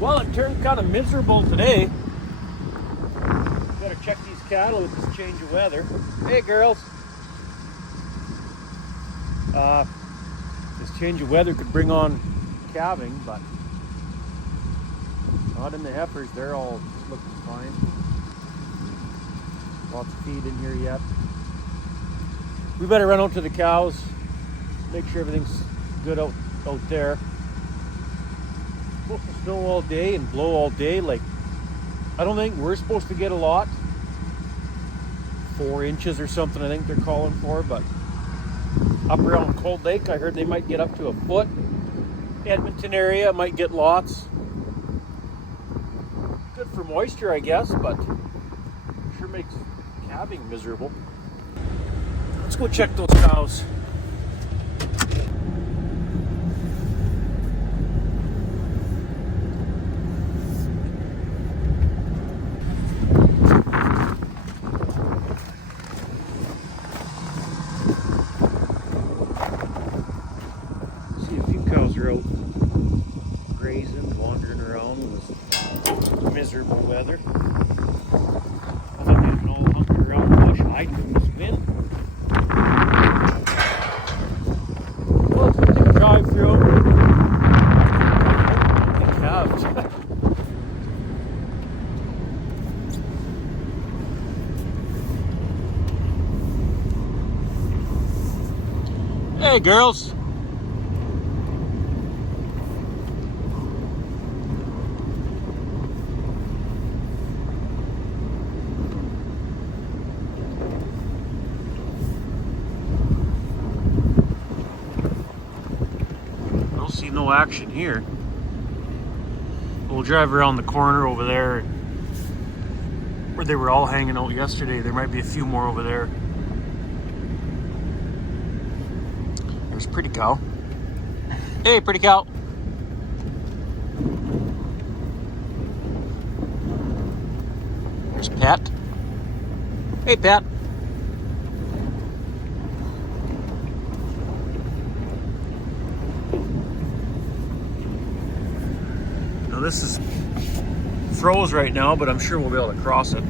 Well, it turned kind of miserable today. Better check these cattle with this change of weather. Hey, girls. This change of weather could bring on calving, but not in the heifers. They're all looking fine. Lots of feed in here yet. We better run out to the cows, make sure everything's good out there. It's supposed to snow all day and blow all day. Like, I don't think we're supposed to get a lot. 4 inches or something I think they're calling for, but up around Cold Lake I heard they might get up to a foot. Edmonton area might get lots. Good for moisture, I guess, but sure makes calving miserable. Let's go check those cows. See, a few cows are out grazing, wandering around in this miserable weather. I thought they can all hunker around the bush hiding from this wind. Well, let's take a drive through. The calves. Hey, girls. See no action here. We'll drive around the corner over there where they were all hanging out yesterday. There might be a few more over there. There's Pretty Cow. Hey, Pretty Cow. There's Pat. Hey, Pat. This is froze right now, but I'm sure we'll be able to cross it.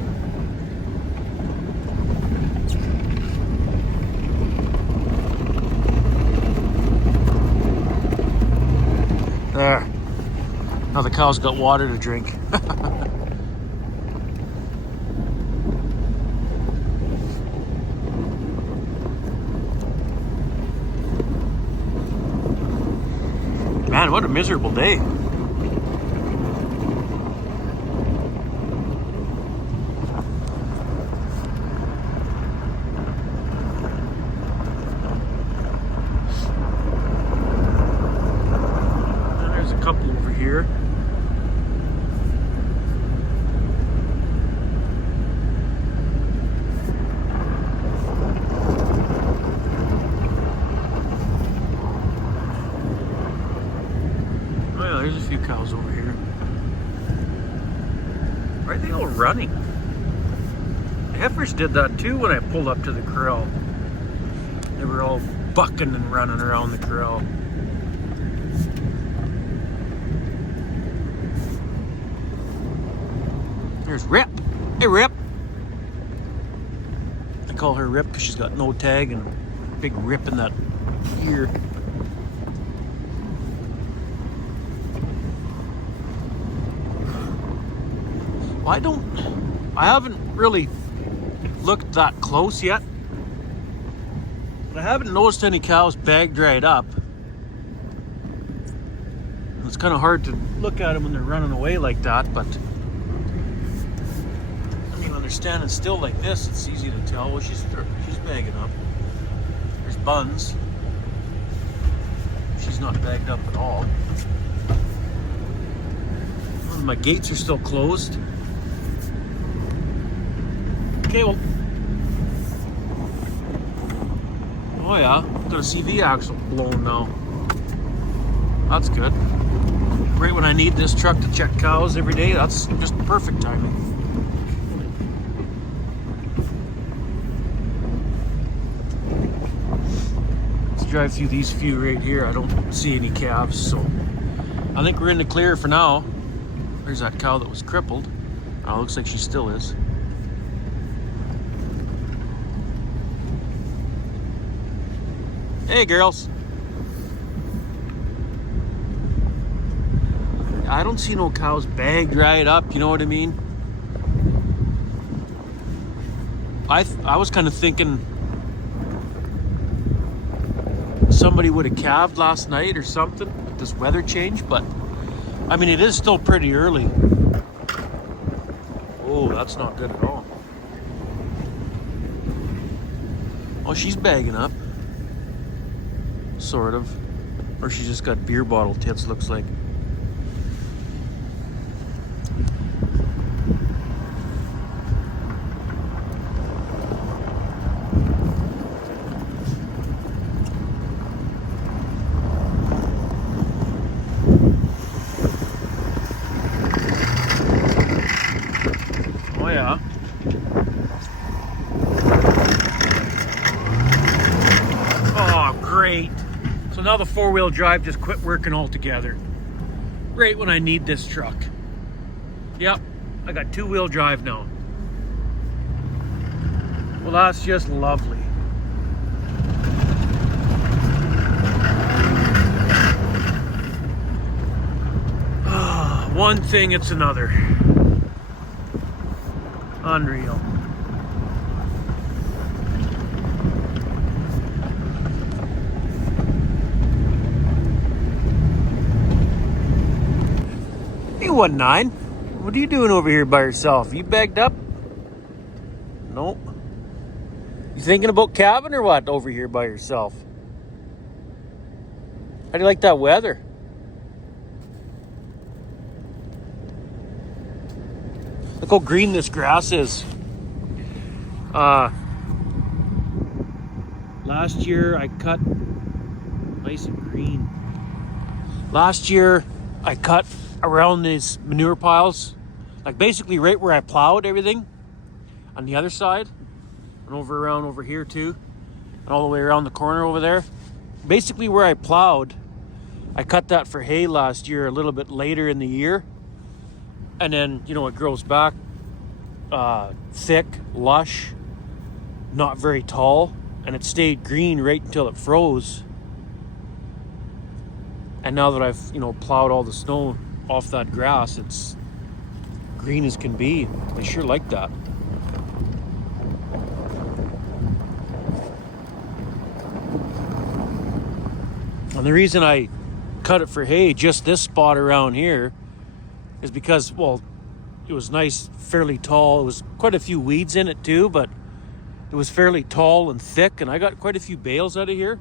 There. Now the cow's got water to drink. Man, what a miserable day. Couple over here. Oh yeah, there's a few cows over here. Why are they all running? The heifers did that too when I pulled up to the corral. They were all bucking and running around the corral. There's Rip. Hey, Rip. I call her Rip because she's got no tag and a big rip in that ear. Well, I haven't really looked that close yet. But I haven't noticed any cows bag dried up. It's kind of hard to look at them when they're running away like that, but standing still like this, it's easy to tell. Well, she's bagging up. There's Buns. She's not bagged up at all. Well, my gates are still closed. Okay, well. Oh yeah, got a CV axle blown now. That's good. Right when I need this truck to check cows every day, that's just perfect timing. Drive through these few right here. I don't see any calves, so I think we're in the clear for now. There's that cow that was crippled. Looks like she still is. Hey, girls. I don't see no cows bagged right up, you know what I mean? I was kind of thinking somebody would have calved last night or something with this weather change, but I mean, it is still pretty early. Oh, that's not good at all. Oh, she's bagging up. Sort of. Or she just got beer bottle tits, looks like. Oh yeah. Oh, great. So now the four-wheel drive just quit working altogether. Great when I need this truck. Yep, I got two-wheel drive now. Well, that's just lovely. One thing, it's another. Unreal. Hey, 1-9. What are you doing over here by yourself? You bagged up? Nope. You thinking about calving or what over here by yourself? How do you like that weather? Look how green this grass is. Last year I cut nice and green. Last year I cut around these manure piles, like basically right where I plowed everything on the other side, and around over here too, and all the way around the corner over there. Basically where I plowed, I cut that for hay last year a little bit later in the year. And then, you know, it grows back thick, lush, not very tall, and it stayed green right until it froze. And now that I've, you know, plowed all the snow off that grass, it's green as can be. I sure like that. And the reason I cut it for hay, just this spot around here, is because, well, it was nice, fairly tall. It was quite a few weeds in it too, but it was fairly tall and thick, and I got quite a few bales out of here.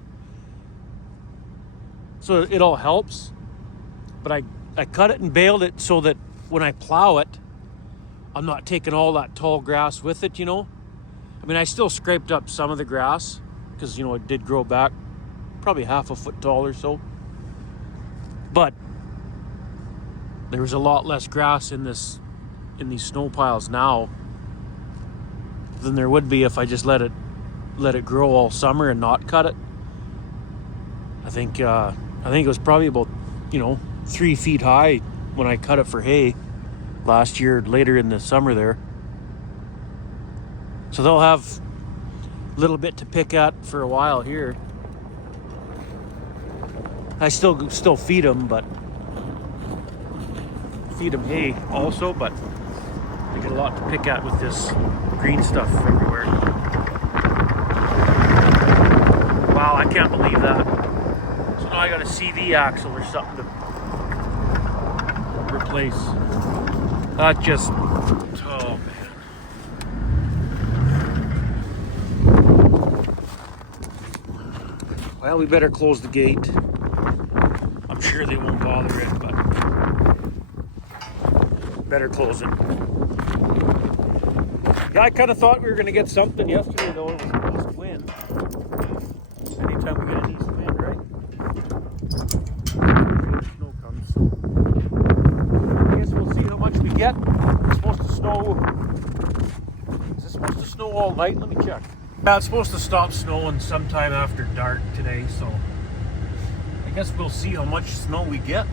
So it all helps. But I cut it and baled it so that when I plow it, I'm not taking all that tall grass with it, you know. I mean, I still scraped up some of the grass because, you know, it did grow back probably half a foot tall or so. But there was a lot less grass in these snow piles now than there would be if I just let it grow all summer and not cut it. I think it was probably about, you know, 3 feet high when I cut it for hay last year, later in the summer there. So they'll have a little bit to pick at for a while here. I still feed them, but feed them hay also, but they get a lot to pick at with this green stuff everywhere. Wow, I can't believe that. So now I got a CV axle or something to replace. That just, oh man. Well, we better close the gate. I'm sure they won't bother it, but better close it. Yeah, I kind of thought we were going to get something yesterday, though. It was an east wind. Anytime we get an east wind, right? Snow comes. I guess we'll see how much we get. It's supposed to snow. Is it supposed to snow all night? Let me check. Yeah, it's supposed to stop snowing sometime after dark today, so I guess we'll see how much snow we get.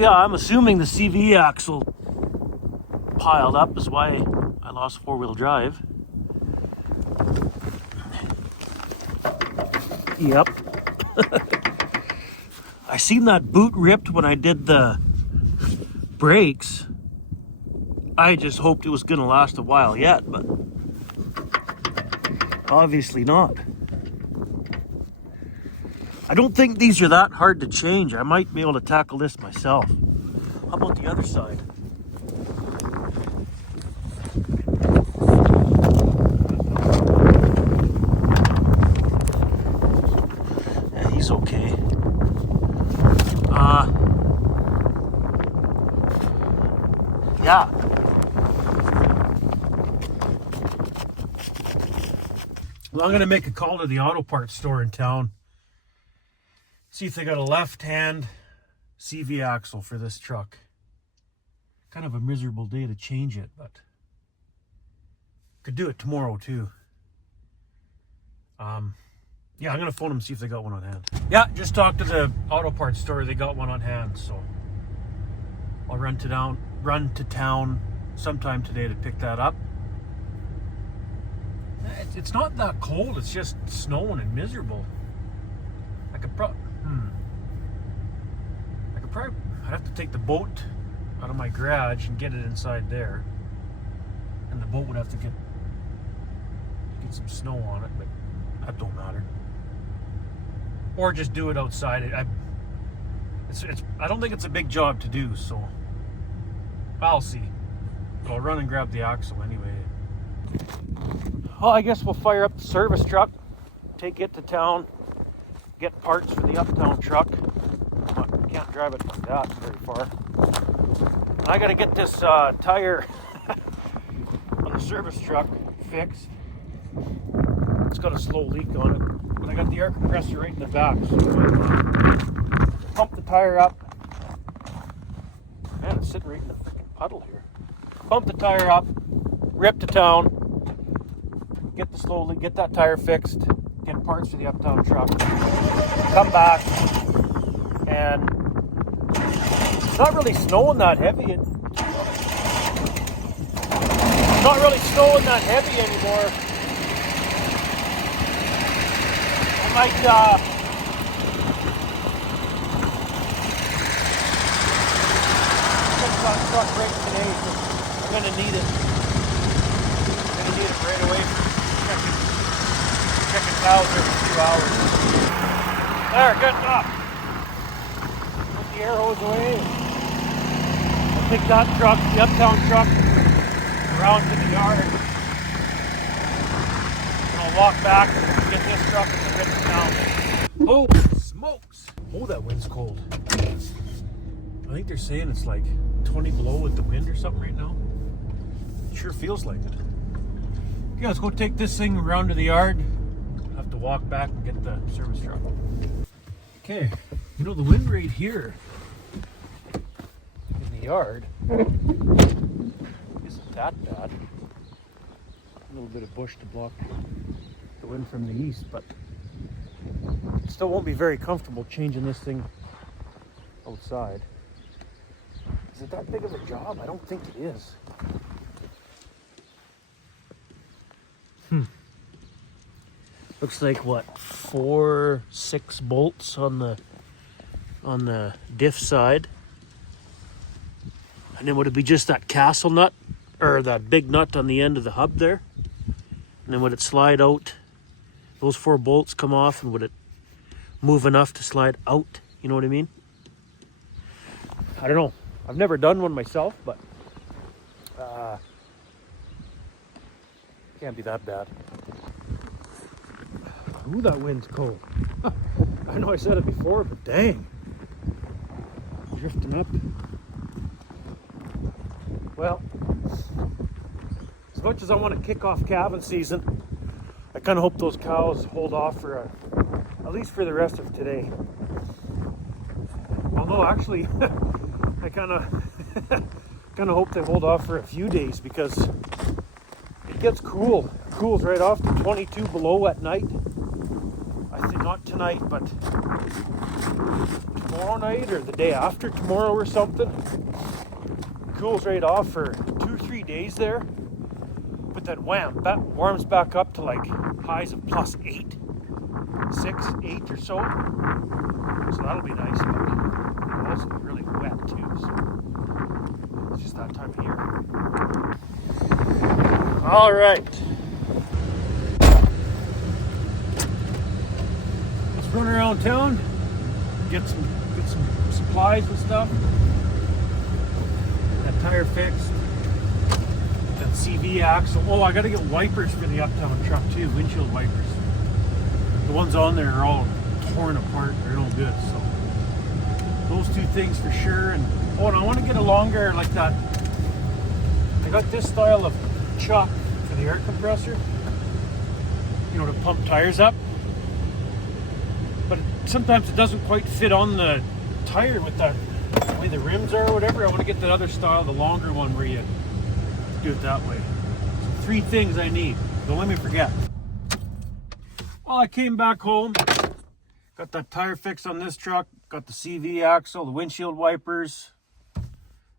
yeah, I'm assuming the CV axle piled up is why I lost four-wheel drive. Yep. I seen that boot ripped when I did the brakes. I just hoped it was gonna last a while yet, but obviously not. I don't think these are that hard to change. I might be able to tackle this myself. How about the other side? Yeah, he's okay. Yeah. Well, I'm gonna make a call to the auto parts store in town. See if they got a left-hand CV axle for this truck. Kind of a miserable day to change it, but could do it tomorrow too. Yeah, I'm gonna phone them and see if they got one on hand. Yeah, just talked to the auto parts store. They got one on hand, so I'll run to town sometime today to pick that up. It's not that cold. It's just snowing and miserable. I'd have to take the boat out of my garage and get it inside there, and the boat would have to get some snow on it, but that don't matter. Or just do it outside. I don't think it's a big job to do, so I'll see. But I'll run and grab the axle anyway. Well, I guess we'll fire up the service truck, take it to town, get parts for the uptown truck. Can't drive it like that very far. And I gotta get this tire on the service truck fixed. It's got a slow leak on it. And I got the air compressor right in the back, so pump the tire up. Man, it's sitting right in the freaking puddle here. Pump the tire up, rip to town, get that tire fixed, get parts for the uptown truck, come back, and it's not really snowing that heavy. It's not really snowing that heavy anymore. I might put it on truck break today, so I'm gonna need it. I'm gonna need it right away for checking cows every 2 hours. There, good enough. Put the air hose away. I'll take that truck, the uptown truck, around to the yard. And I'll walk back and get this truck and the rest down. Oh, smokes! Oh, that wind's cold. I think they're saying it's like 20 below with the wind or something right now. It sure feels like it. Okay, let's go take this thing around to the yard. I'll have to walk back and get the service truck. Okay, you know, the wind right here in the yard isn't that bad. A little bit of bush to block the wind from the east, but it still won't be very comfortable changing this thing outside. Is it that big of a job? I don't think it is. Looks like what, 4-6 bolts on the diff side, and then would it be just that castle nut or that big nut on the end of the hub there? And then would it slide out? Those 4 bolts come off, and would it move enough to slide out? You know what I mean? I don't know. I've never done one myself, but can't be that bad. Ooh, that wind's cold. I know I said it before, but dang. Drifting up. Well, as much as I want to kick off calving season, I kind of hope those cows hold off for at least for the rest of today. Although actually, I kind of hope they hold off for a few days, because it gets cool. It cools right off to 22 below at night. I think not tonight, but tomorrow night or the day after tomorrow or something. Cools right off for 2-3 days there, but then wham, that warms back up to like highs of plus 8, 6, 8 or so. So that'll be nice, but it'll also be really wet too. So it's just that time of year. All right. Let's run around town, get some supplies and stuff. That tire fixed. That CV axle. Oh, I got to get wipers for the Uptown truck too. Windshield wipers. The ones on there are all torn apart. They're no good. So those two things for sure. And I want to get a longer like that. I got this style of chuck for the air compressor. You know, to pump tires up. But sometimes it doesn't quite fit on the tire with that way the rims are or whatever. I want to get that other style, the longer one where you do it that way. So 3 things I need. Don't let me forget. Well, I came back home, got that tire fixed on this truck, got the CV axle, the windshield wipers,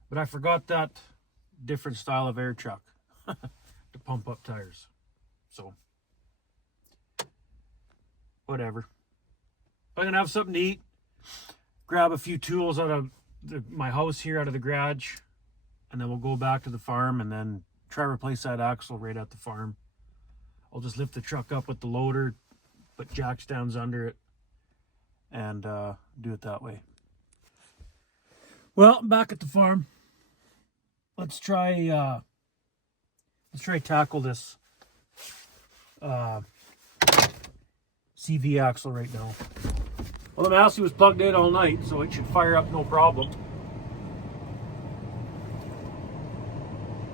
but I forgot that different style of air chuck to pump up tires. So, whatever. I'm gonna have something to eat, grab a few tools out of my house here, out of the garage, and then we'll go back to the farm and then try to replace that axle right at the farm. I'll just lift the truck up with the loader, put jack stands under it, and do it that way. Well, I'm back at the farm. Let's try tackle this CV axle right now. Well, the Massey was plugged in all night, so it should fire up no problem.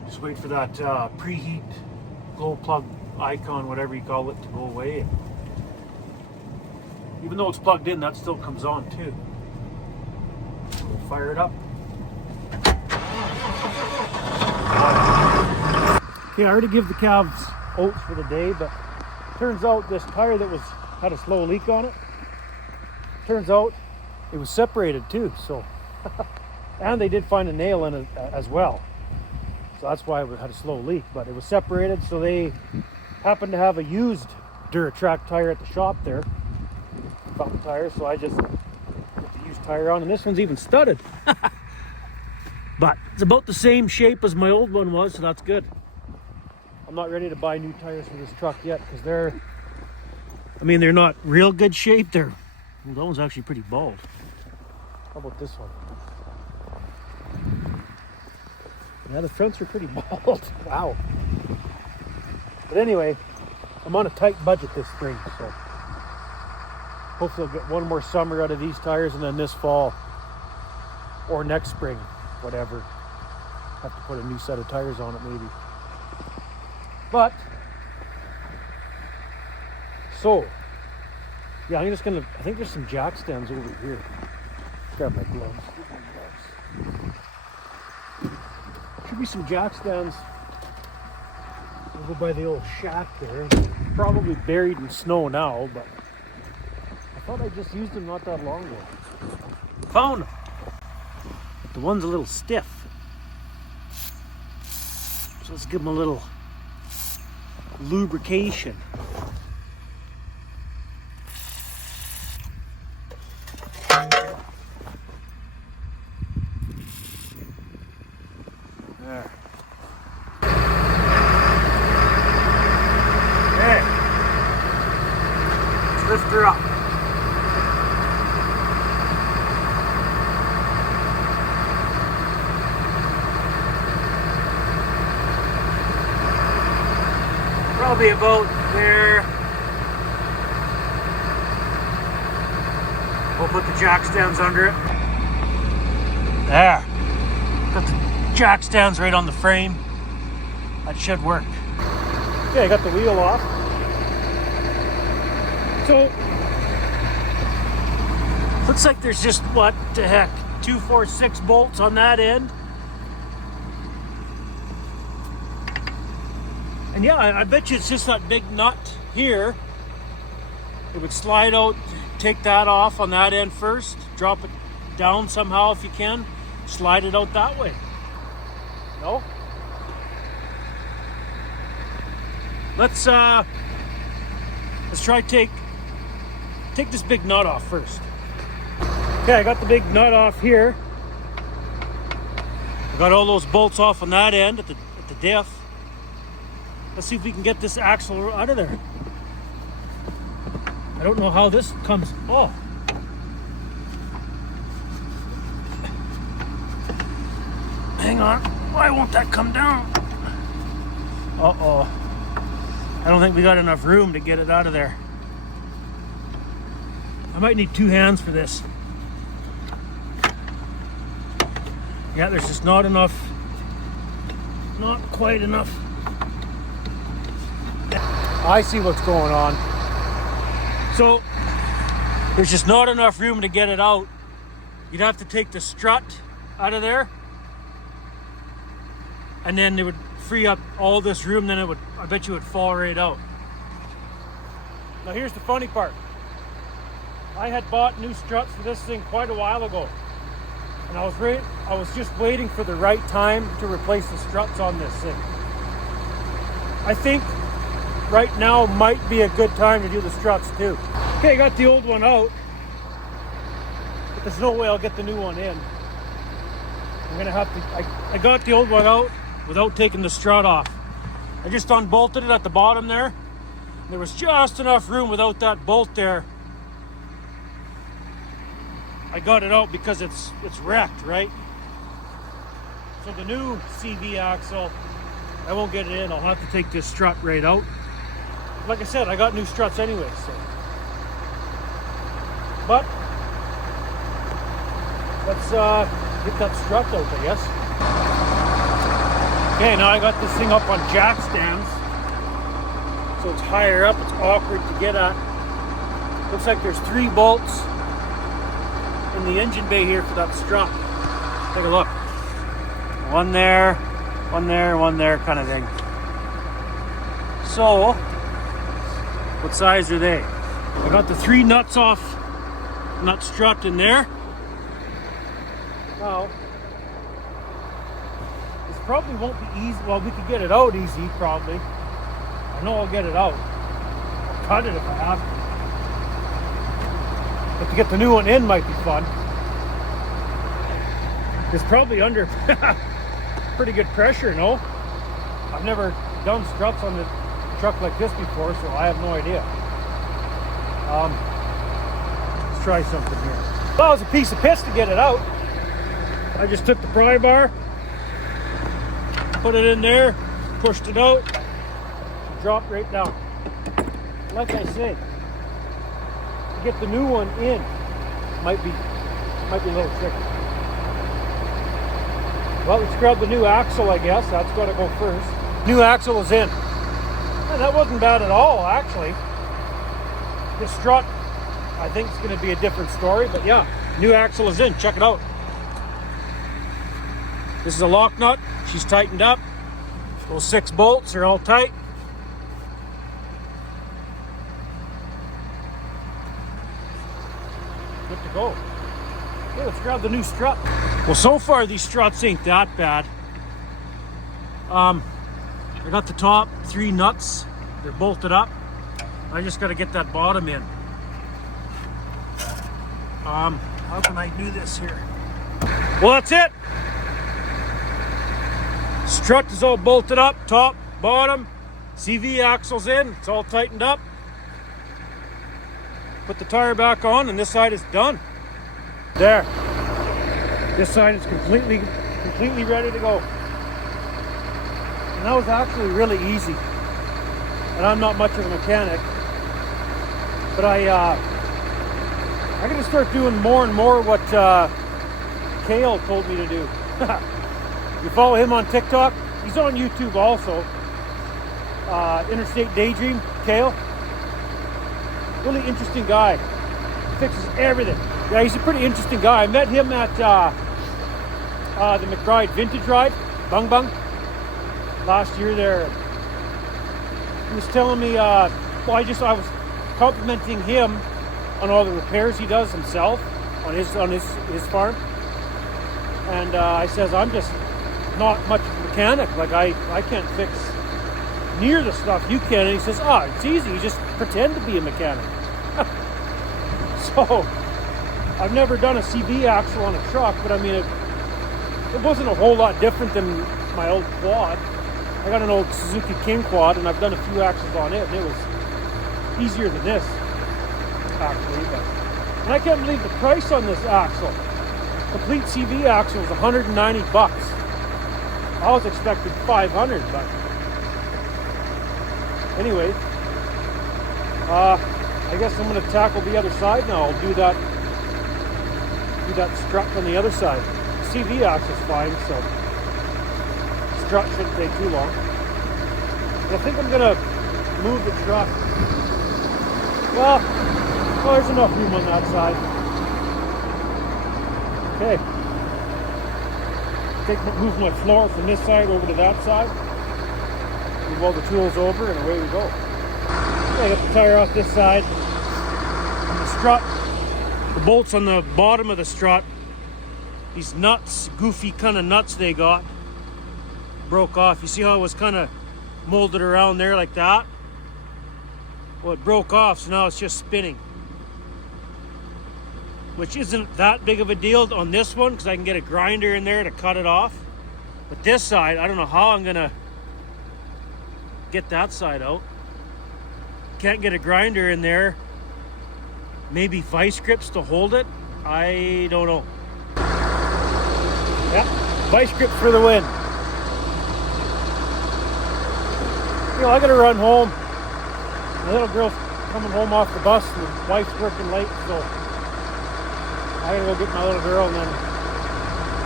Just wait for that preheat glow plug icon, whatever you call it, to go away. Even though it's plugged in, that still comes on too. So we'll fire it up. Okay, I already give the calves oats for the day, but turns out this tire that had a slow leak on it, turns out it was separated too, so and they did find a nail in it as well, so that's why it had a slow leak. But it was separated, so they happened to have a used Duratrack tire at the shop there, fountain tire, so I just put the used tire on, and this one's even studded. But it's about the same shape as my old one was, so that's good. I'm not ready to buy new tires for this truck yet, because they're not real good shape. Well, that one's actually pretty bald. How about this one? Yeah, the fronts are pretty bald. Wow. But anyway, I'm on a tight budget this spring, so hopefully I'll get one more summer out of these tires, and then this fall or next spring, whatever, have to put a new set of tires on it maybe. But so yeah, I think there's some jack stands over here. Grab my gloves. Should be some jack stands over by the old shack there. Probably buried in snow now, but I thought I just used them not that long ago. Found them. But the one's a little stiff. So let's give them a little lubrication. There. Okay. Let's lift her up. Probably about there. We'll put the jack stands under it. There. Got the jack stands right on the frame. That should work. Okay, I got the wheel off. So, looks like there's just, what the heck, 2, 4, 6 bolts on that end. And yeah, I bet you it's just that big nut here It would slide out, take that off on that end first, drop it down somehow if you can, slide it out that way. No? Let's try take this big nut off first. Okay, I got the big nut off here. I got all those bolts off on that end at the diff. Let's see if we can get this axle out of there. I don't know how this comes. Oh. Hang on. Why won't that come down? Uh-oh. I don't think we got enough room to get it out of there. I might need 2 hands for this. Yeah, there's just not enough. Not quite enough. I see what's going on. So, there's just not enough room to get it out. You'd have to take the strut out of there. And then it would free up all this room, then it would, I bet you it would fall right out. Now here's the funny part. I had bought new struts for this thing quite a while ago. And I was just waiting for the right time to replace the struts on this thing. I think right now might be a good time to do the struts too. Okay, I got the old one out, but there's no way I'll get the new one in. I'm gonna have to, I got the old one out without taking the strut off. I just unbolted it at the bottom there. There was just enough room without that bolt there. I got it out because it's wrecked, right? So the new CV axle, I won't get it in. I'll have to take this strut right out. Like I said, I got new struts anyway, so. But let's get that strut out, I guess. Okay, now I got this thing up on jack stands. So it's higher up, it's awkward to get at. Looks like there's 3 bolts in the engine bay here for that strut. Take a look. One there, one there kind of thing. So, what size are they? I got the 3 nuts off nut strut in there. Now, this probably won't be easy. Well, we could get it out easy, probably. I know I'll get it out. I'll cut it if I have to. But to get the new one in might be fun. It's probably under pretty good pressure, no? I've never done struts on the truck like this before, so I have no idea. Let's try something here. Well, it was a piece of piss to get it out. I just took the pry bar, put it in there, pushed it out, dropped right down. Like I said, to get the new one in might be a little tricky. Well, let's grab the new axle, I guess. That's got to go first. New axle is in. And that wasn't bad at all, actually. This strut, I think, is going to be a different story. But yeah, new axle is in. Check it out. This is a lock nut. She's tightened up. Those 6 bolts are all tight. Good to go. Okay, let's grab the new strut. Well, so far these struts ain't that bad. I got the top 3 nuts. They're bolted up. I just got to get that bottom in. How can I do this here? Well, that's it. Strut is all bolted up, top, bottom. CV axle's in. It's all tightened up. Put the tire back on, and this side is done. There. This side is completely ready to go. And that was actually really easy. And I'm not much of a mechanic, but I'm gonna start doing more and more what Kale told me to do. You follow him on TikTok? He's on YouTube also. Interstate Daydream, Kale. Really interesting guy. Fixes everything. Yeah, he's a pretty interesting guy. I met him at the McBride Vintage Ride, Bung Bung, last year there. He was telling me, I was complimenting him on all the repairs he does himself on his farm. And I says, I'm just not much of a mechanic. Like I can't fix near the stuff you can. And he says, it's easy. You just pretend to be a mechanic. So I've never done a CV axle on a truck, but I mean, it wasn't a whole lot different than my old quad. I got an old Suzuki King quad, and I've done a few axles on it, and it was easier than this, actually. And I can't believe the price on this axle. Complete CV axle was $190. I was expecting $500, but anyway, I guess I'm going to tackle the other side now. I'll do that strut on the other side. CV axle's fine, so strut shouldn't take too long. But I think I'm going to move the truck. Well, there's enough room on that side. Okay. Move my floor from this side over to that side. Move all the tools over, and away we go. I got the tire off this side. And the strut, the bolts on the bottom of the strut, these nuts, goofy kind of nuts they got, broke off. You see how it was kind of molded around there like that? Well, it broke off, so now it's just spinning. Which isn't that big of a deal on this one, because I can get a grinder in there to cut it off. But this side, I don't know how I'm gonna get that side out. Can't get a grinder in there. Maybe vice grips to hold it. I don't know. Yeah, vice grips for the win. I gotta run home. My little girl's coming home off the bus, and the wife's working late, so I gotta go get my little girl and then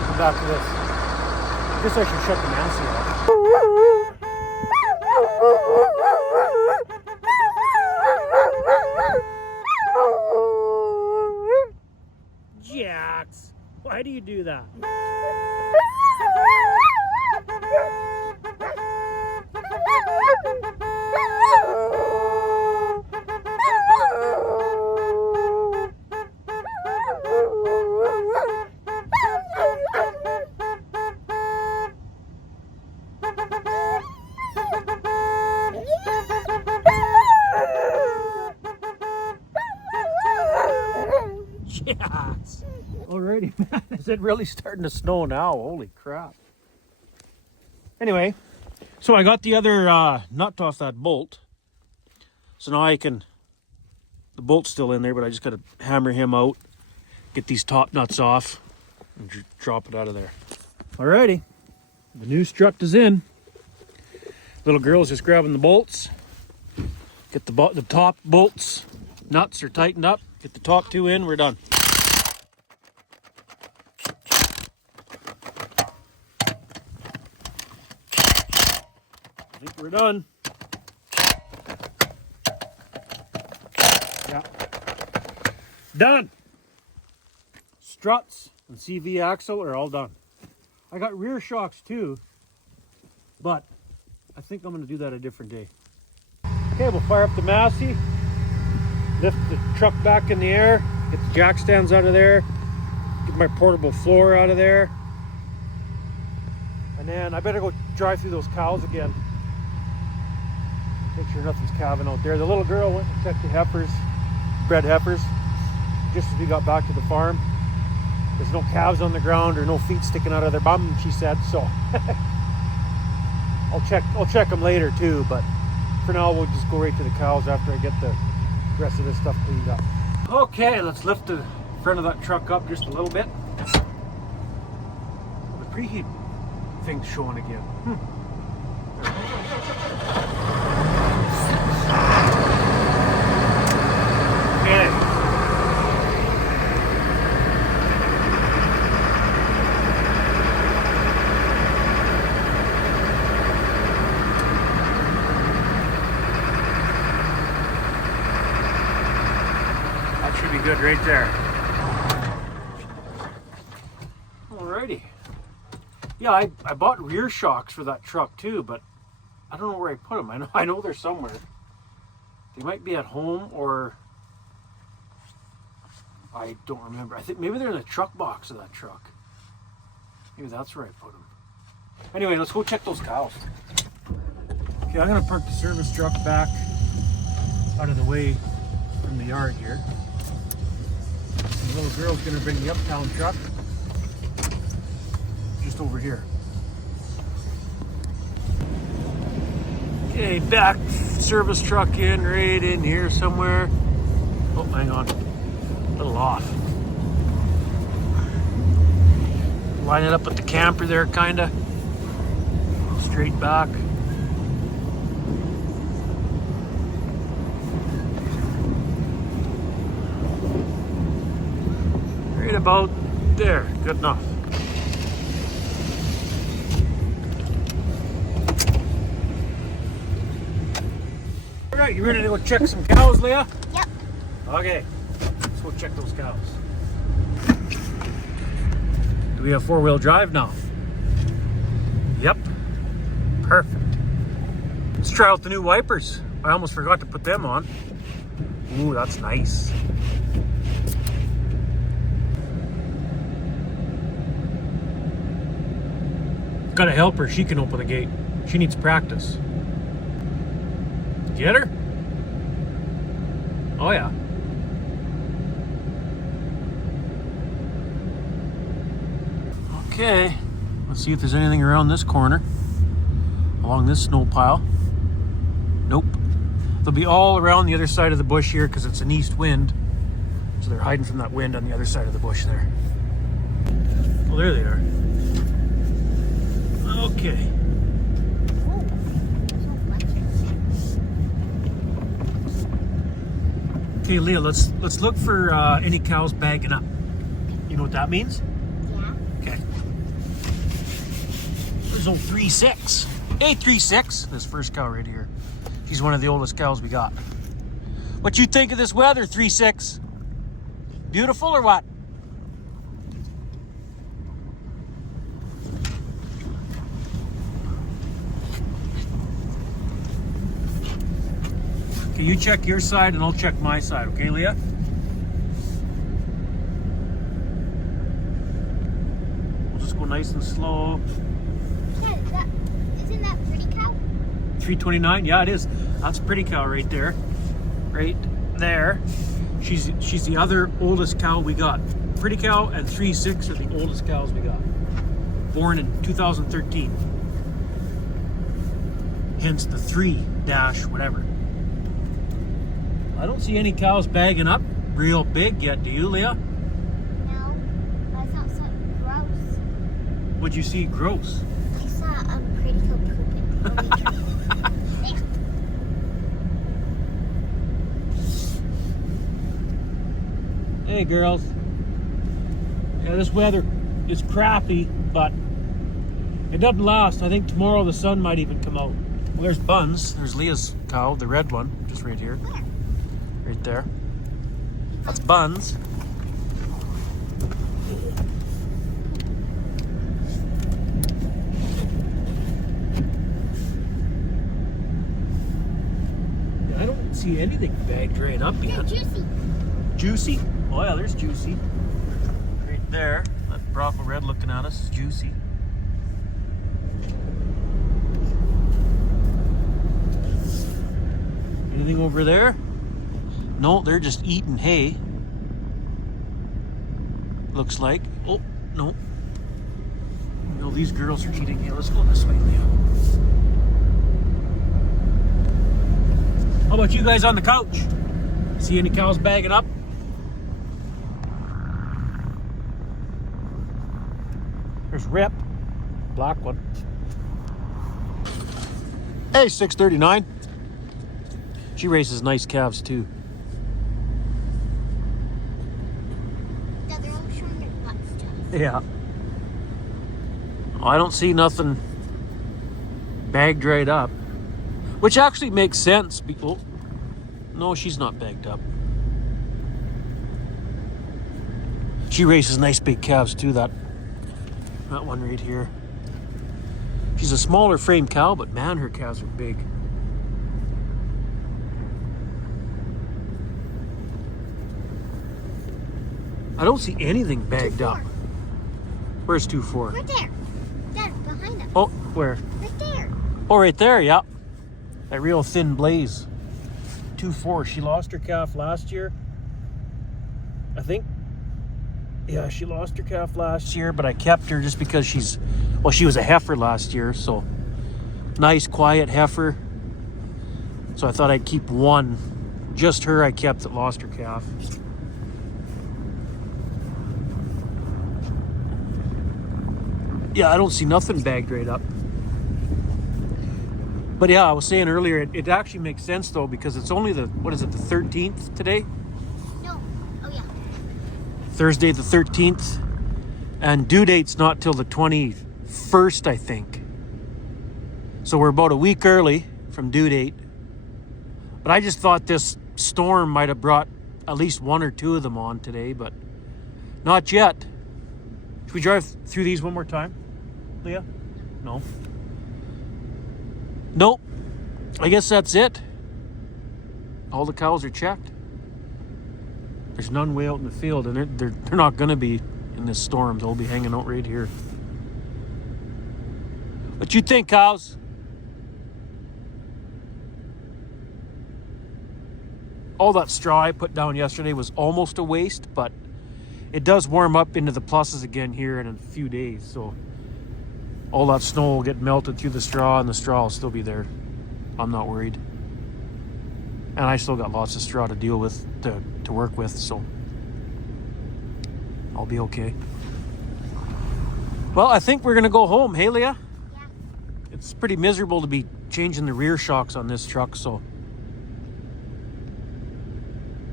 come back to this. I guess I should shut the Massey off. Jax, why do you do that? Jax. Alrighty, man. Is it really starting to snow now? Holy crap. Anyway, so I got the other nut off that bolt. So now the bolt's still in there, but I just got to hammer him out, get these top nuts off, and drop it out of there. Alrighty, the new strut is in. Little girl's just grabbing the bolts. Get the top bolts, nuts are tightened up. Get the top two in, we're done. I think we're done. Yeah. Done. Struts and CV axle are all done. I got rear shocks too, but I think I'm going to do that a different day. Okay, we'll fire up the Massey, lift the truck back in the air, get the jack stands out of there, get my portable floor out of there, and then I better go drive through those cows again. Make sure nothing's calving out there. The little girl went and checked the heifers, bred heifers, just as we got back to the farm. There's no calves on the ground or no feet sticking out of their bum, she said, so I'll check them later too, but for now we'll just go right to the cows after I get the rest of this stuff cleaned up. Okay, let's lift the front of that truck up just a little bit. The preheat thing's showing again. Okay. That should be good right there. Alrighty. Yeah, I bought rear shocks for that truck too, but I don't know where I put them. I know they're somewhere. They might be at home, or I don't remember. I think maybe they're in the truck box of that truck. Maybe that's where I put them. Anyway, let's go check those cows. Okay, I'm gonna park the service truck back out of the way from the yard here. The little girl's gonna bring the uptown truck just over here. Okay, back service truck in, right in here somewhere. Oh, hang on, a little off. Line it up with the camper there, kinda. Straight back. Right about there, good enough. All right, you ready to go check some cows, Leah? Yep. Okay, let's go check those cows. Do we have four-wheel drive now? Yep, perfect. Let's try out the new wipers. I almost forgot to put them on. Ooh, that's nice. Gotta help her, she can open the gate. She needs practice. Get her? Oh yeah. Okay, let's see if there's anything around this corner, along this snow pile. Nope. They'll be all around the other side of the bush here because it's an east wind. So they're hiding from that wind on the other side of the bush there. Well, there they are. Okay. Okay, Leah, let's look for any cows bagging up. You know what that means? Yeah. Okay. There's old 3-6. Hey, 3-6. This first cow right here. She's one of the oldest cows we got. What you think of this weather, 3-6? Beautiful or what? Okay, you check your side and I'll check my side, okay, Leah? We'll just go nice and slow. Yeah, isn't that pretty cow? 329, yeah, it is. That's a pretty cow right there. Right there. She's the other oldest cow we got. Pretty cow and 3-6 are the oldest cows we got. Born in 2013. Hence the 3-whatever. I don't see any cows bagging up real big yet, do you, Leah? No, I saw something gross. What'd you see gross? I saw a pretty cow pooping. Hey girls. Yeah, this weather is crappy, but it doesn't last. I think tomorrow the sun might even come out. Well, there's Buns. There's Leah's cow, the red one, just right here. Right there. That's Buns. I don't see anything bagged right up yet. Juicy. Juicy? Oh yeah, there's Juicy. Right there. That broccoli red looking at us is Juicy. Anything over there? No, they're just eating hay. Looks like. Oh, no. No, these girls are eating hay. Let's go this way, Leah. How about you guys on the couch? See any cows bagging up? There's Rip, black one. Hey, 639. She raises nice calves too. Yeah, they're all showing their butts to us. Yeah. I don't see nothing bagged right up, which actually makes sense. Oh, no, she's not bagged up. She raises nice big calves too, that one right here. She's a smaller frame cow, but man, her calves are big. I don't see anything bagged 2-4. up. Where's 2-4? Right there. Dad, behind us. Oh, where? Right there. Oh, right there, yeah. That real thin blaze. 2-4. She lost her calf last year, I think. Yeah, she lost her calf last year, but I kept her just because she was a heifer last year, so nice, quiet heifer. So I thought I'd keep one. Just her I kept that lost her calf. Yeah, I don't see nothing bagged right up. But yeah, I was saying earlier, it actually makes sense though, because it's only the 13th today? No. Oh, yeah. Thursday the 13th. And due date's not till the 21st, I think. So we're about a week early from due date. But I just thought this storm might have brought at least one or two of them on today, but not yet. Should we drive through these one more time, Leah? No. Nope. I guess that's it. All the cows are checked. There's none way out in the field, and they're not going to be in this storm. They'll be hanging out right here. What you think, cows? All that straw I put down yesterday was almost a waste, but it does warm up into the pluses again here in a few days, so all that snow will get melted through the straw and the straw will still be there. I'm not worried. And I still got lots of straw to deal with, to work with, so I'll be okay. Well, I think we're gonna go home, hey Leah? Yeah. It's pretty miserable to be changing the rear shocks on this truck, so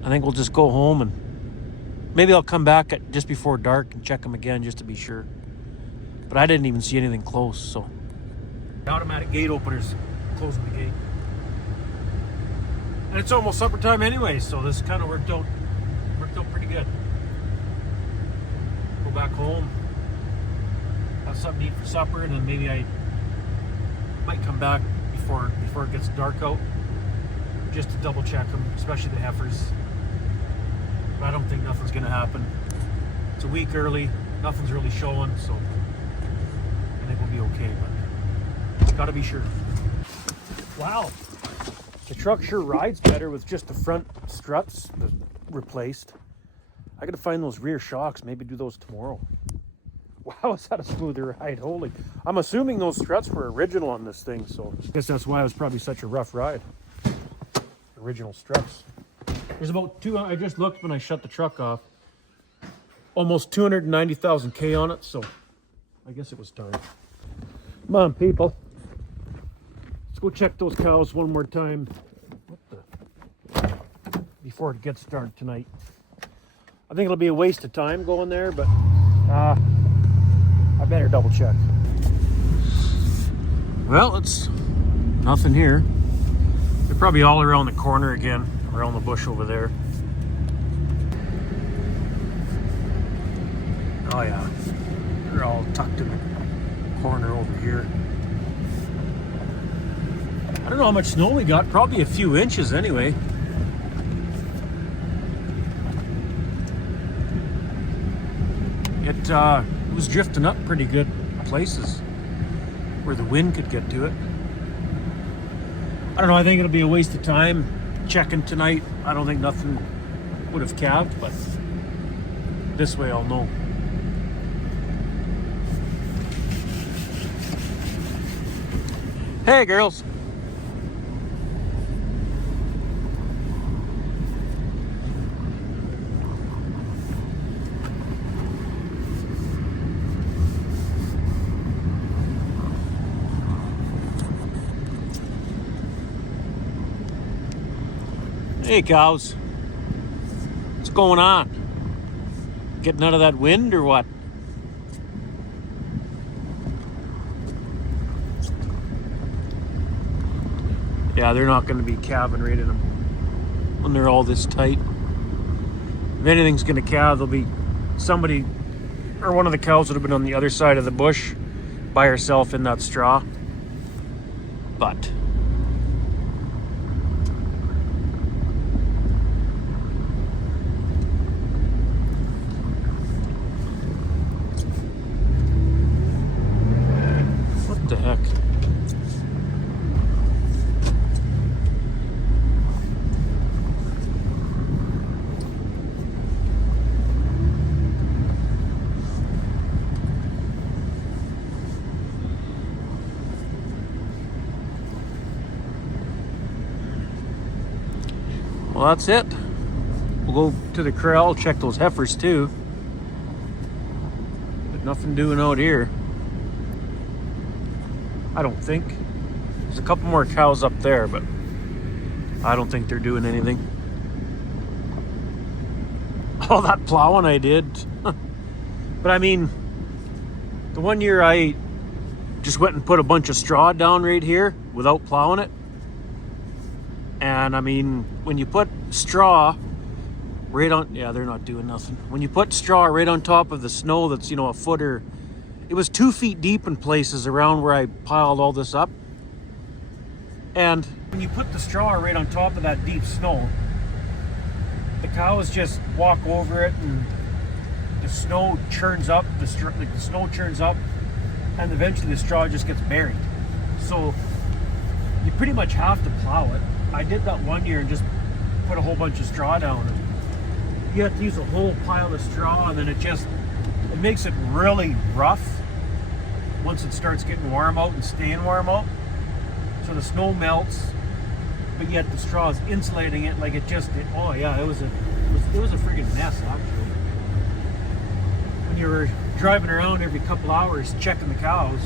I think we'll just go home, and maybe I'll come back at just before dark and check them again just to be sure. But I didn't even see anything close, so. The automatic gate openers closing the gate. And it's almost supper time anyway, so this kind of worked out pretty good. Go back home, have something to eat for supper, and then maybe I might come back before it gets dark out, just to double check them, especially the heifers. But I don't think nothing's gonna happen. It's a week early, nothing's really showing, so I think we'll be okay, but gotta be sure. Wow, the truck sure rides better with just the front struts replaced. I gotta find those rear shocks, maybe do those tomorrow. Wow, is that a smoother ride? Holy, I'm assuming those struts were original on this thing, so I guess that's why it was probably such a rough ride. Original struts. There's about I just looked when I shut the truck off, almost 290,000 K on it, so I guess it was time. Come on, people. Let's go check those cows one more time before it gets dark tonight. I think it'll be a waste of time going there, but I better double check. Well, it's nothing here. They're probably all around the corner again, around the bush over there. Oh yeah, they're all tucked in the corner over here. I don't know how much snow we got, probably a few inches anyway. It was drifting up pretty good places where the wind could get to it. I don't know, I think it'll be a waste of time checking tonight. I don't think nothing would have calved, but this way I'll know. Hey girls. Hey cows, what's going on? Getting out of that wind or what? Yeah, they're not going to be calving right in them when they're all this tight. If anything's going to calve, there'll be somebody or one of the cows would have been on the other side of the bush by herself in that straw. But Well, that's it. We'll go to the corral, check those heifers too. But nothing doing out here. I don't think. There's a couple more cows up there, but I don't think they're doing anything. All that plowing I did. But I mean, the one year I just went and put a bunch of straw down right here without plowing it. And I mean, when you put straw right on, yeah, they're not doing nothing. When you put straw right on top of the snow that's, you know, a foot or, it was 2 feet deep in places around where I piled all this up. And when you put the straw right on top of that deep snow, the cows just walk over it and the snow churns up, the snow churns up, and eventually the straw just gets buried. So you pretty much have to plow it. I did that one year and just put a whole bunch of straw down. You have to use a whole pile of straw, and then it makes it really rough once it starts getting warm out and staying warm out. So the snow melts, but yet the straw is insulating it. Like it oh yeah, it was a freaking mess actually. When you were driving around every couple hours checking the cows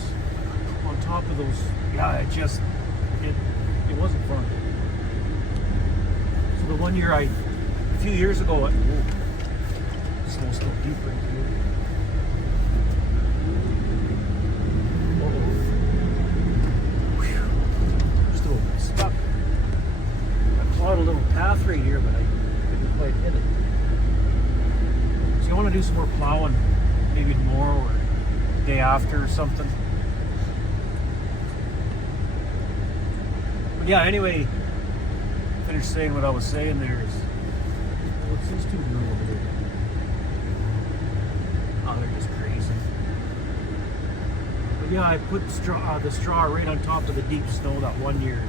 on top of those, yeah, it wasn't fun. So the one year a few years ago, snow's still deeper in here. Still stuck. I plowed a little path right here, but I couldn't quite hit it. So you want to do some more plowing, maybe tomorrow or the day after or something. But yeah, anyway, finish saying what I was saying there is, what's these two doing over there? Oh, they're just crazy. But yeah, I put the straw right on top of the deep snow that one year.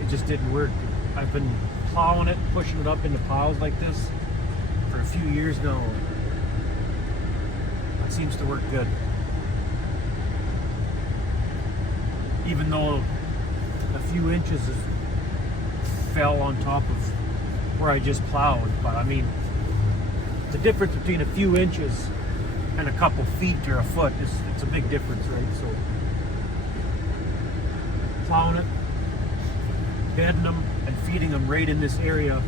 It just didn't work. I've been plowing it, pushing it up into piles like this for a few years now. It seems to work good. Even though a few inches fell on top of where I just plowed, but I mean, the difference between a few inches and a couple feet or a foot it's a big difference, right? So plowing it, bedding them, and feeding them right in this area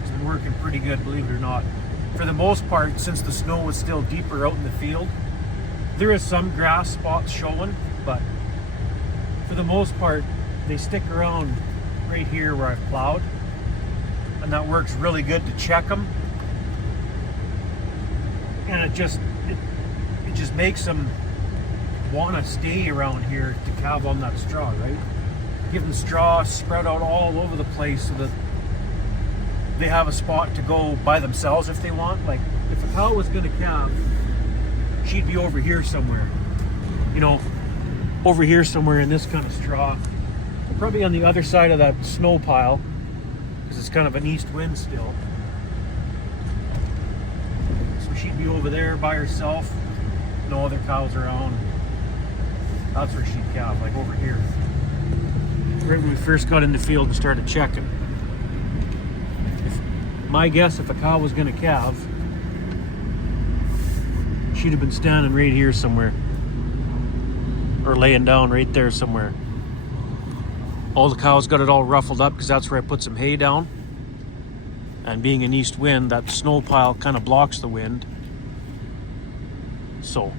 has been working pretty good, believe it or not. For the most part, since the snow was still deeper out in the field, there is some grass spots showing, but for the most part, they stick around right here where I've plowed, and that works really good to check them. And it just makes them want to stay around here to calve on that straw, right? Give them straw spread out all over the place so that they have a spot to go by themselves if they want. Like if a cow was going to calve, she'd be over here somewhere, you know, over here somewhere in this kind of straw, probably on the other side of that snow pile, because it's kind of an east wind still. So she'd be over there by herself, no other cows around. That's where she'd calve, like over here. Right when we first got in the field and started checking. My guess, if a cow was going to calve, she'd have been standing right here somewhere, or laying down right there somewhere. All the cows got it all ruffled up because that's where I put some hay down. And being an east wind, that snow pile kind of blocks the wind. So,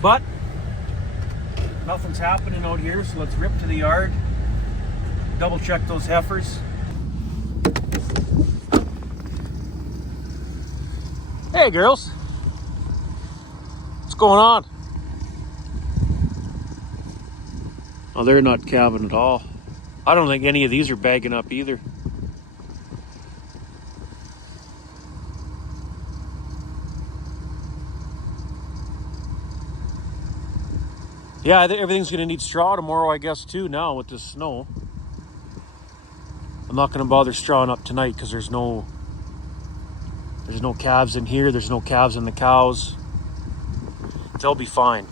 but nothing's happening out here, so let's rip to the yard, double check those heifers. Hey girls, what's going on? Oh, they're not calving at all. I don't think any of these are bagging up either. Yeah, everything's going to need straw tomorrow, I guess, too, now with this snow. I'm not going to bother strawing up tonight because there's no calves in here. There's no calves in the cows. They'll be fine.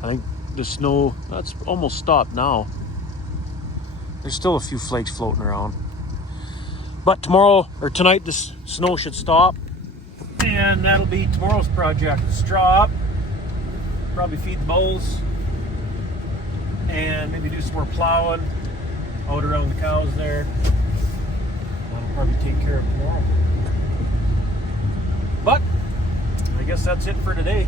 I think the snow, that's almost stopped now. There's still a few flakes floating around. But tomorrow, or tonight, the snow should stop. And that'll be tomorrow's project. Straw up, probably feed the bulls, and maybe do some more plowing out around the cows there. That'll probably take care of tomorrow. But I guess that's it for today.